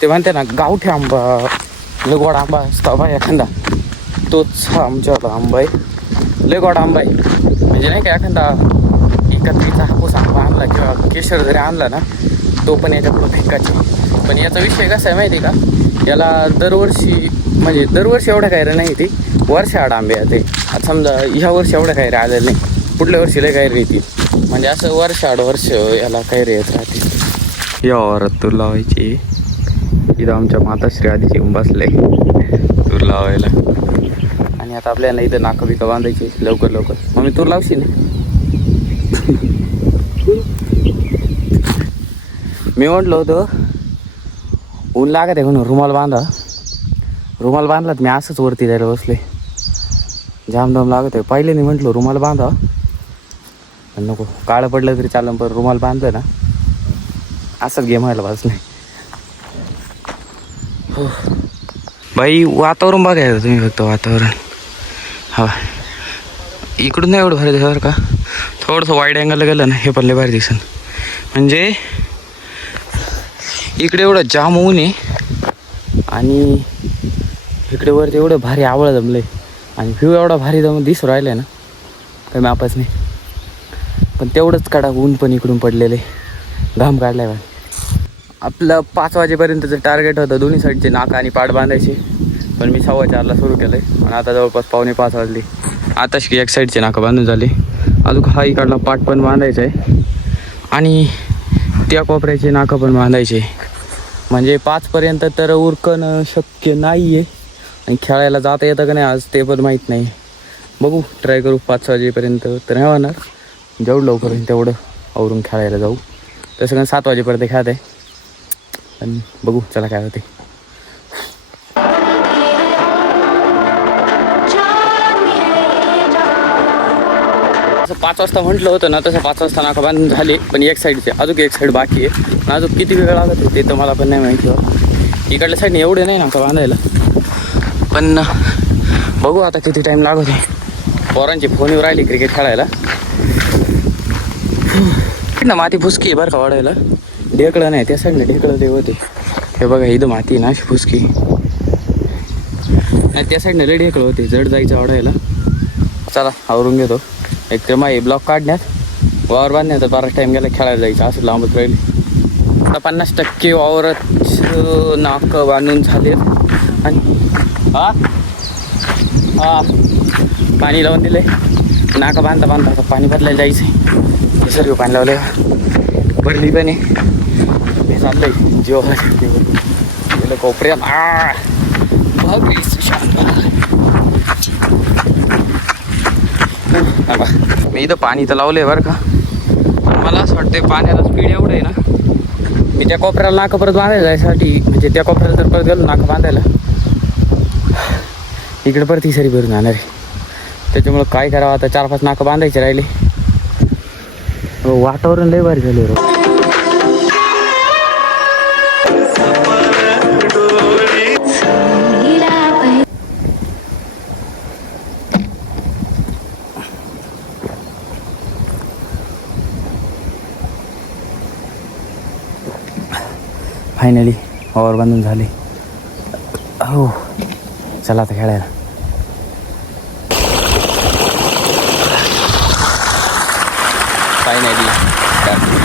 ते म्हणते ना गावठी आंबा लय गोड आंबा असतो बा एखादा, तोच हा आमच्यावाला आंबा आहे. लय गोड आंबा आहे म्हणजे नाही का, एखादा एकत्रीचा हापूस आंबा आणला किंवा केशर जरी आणला ना, तो पण याच्या पुढं फिक्काचे. पण याचा विषय कसा आहे माहिती आहे का, याला दरवर्षी म्हणजे दरवर्षी एवढं काय रे नाही, ती वर्षाआड आंबे येते. आता समजा ह्या वर्षी एवढं काय रे आलेलं नाही, पुढल्या वर्षी लय काय रे येते, म्हणजे असं वर्षाआड वर्ष याला काय रे येत राहते. या वावरात तूर लावायची, इथं आमच्या माताश्री आधीच येऊन बसले तूर लावायला. आणि आता आपल्याला इथं नाकं बिकं बांधायची लवकर लवकर. मग तूर लावशी ना. मी म्हटलं होतं ऊन लागत आहे म्हणून रुमाल बांधा. रुमाल बांधला तर मी असंच वरती जायला बसले, जाम दम लागत आहे. पहिले नाही म्हटलं रुमाल बांधा, पण नको काळं पडलं तरी चालेल, पण रुमाल बांधलं ना असंच गेम व्हायला बसले. हो बाई, वातावरण बघायचं तुम्ही फक्त वातावरण. हा इकडून नाही एवढं भारी दिसणार का, थोडंसं वाईड अँगलला गेलं ना हे पण लय भारी दिसन. म्हणजे इकडे एवढं जाम ऊन आहे आणि इकडे वरती एवढं भारी आवळ जमलं आहे आणि व्ह्यू एवढा भारी जमून दिसू राहिला आहे ना, काही मापच नाही. पण तेवढंच कडक ऊन पण इकडून पडलेलं आहे, घाम काढला आहे. आपलं 5 वाजेपर्यंतचं टार्गेट होतं दोन्ही साईडचे नाका आणि पाठ बांधायचे, पण मी 4:15ला सुरू केलं आहे आणि आता जवळपास 4:45 वाजली. आता एक साईडचे नाका बांधून झाले, अजून हा इकडला पाठ पण बांधायचा आहे आणि त्या कोपऱ्याचे नाका पण बांधायचे. म्हणजे 5पर्यंत तर उरकणं शक्य नाही आहे आणि खेळायला जाता येतं का नाही आज ते पण माहीत नाही. बघू, ट्राय करू 5 वाजेपर्यंत तर नाही होणार, जेवढं लवकर होईल तेवढं आवरून खेळायला जाऊ. तसं काय 7 वाजेपर्यंत खेळत आहे, पण बघू चला काय होते. 5 वाजता म्हटलं होतं ना, तसं 5 वाजता नाका बांधून झाले, पण एक साईडचे अजून एक साईड बाकी आहे. अजून किती वेळ लागत ते तर मला पण नाही माहिती. इकडल्या साईडने एवढे नाही नाका बांधायला, पण बघू आता किती टाईम लागत आहे. पोरांची फोन येऊन राहिली क्रिकेट खेळायला ना. माती फुसकी आहे बरं का वाढायला, ढेकळं नाही त्या साईडने, ढेकळं देव होते. हे बघा इथं माती आहे ना अशी फुसकी, नाही त्या साईडने लय ढेकळं होते, जड जायचं वाढायला. चला आवरून घेतो. एक तर माही ब्लॉक काढण्यात, वावर बांधण्यात बराच टाईम गेला, खेळायला जायचं असं लांबच राहील. आता 50% वावरात नाकं बांधून झाले आणि हा पाणी लावून दिले. नाका बांधता बांधता आता पाणी बदलायला जायचं आहे. हे सर्व पाणी लावले भरली पण आहे. हे चाललंय जीवा कोपऱ्यात मी इथं पाणी तर लावलंय बरं का, पण मला असं वाटतं पाण्याला स्पीड एवढं आहे ना, मी त्या कोपऱ्याला नाका परत बांधायला जायसाठी, म्हणजे त्या कोपऱ्याला जर परत गेलो नाका बांधायला, इकडे परत ही सरी भरून जाणार आहे. त्याच्यामुळं काय करावं आता, 4-5 नाका बांधायचे राहिले. वातावरण लय भारी झालं. फायनली वावर बांधून झाले. हो चला आता खेळायला. फायनली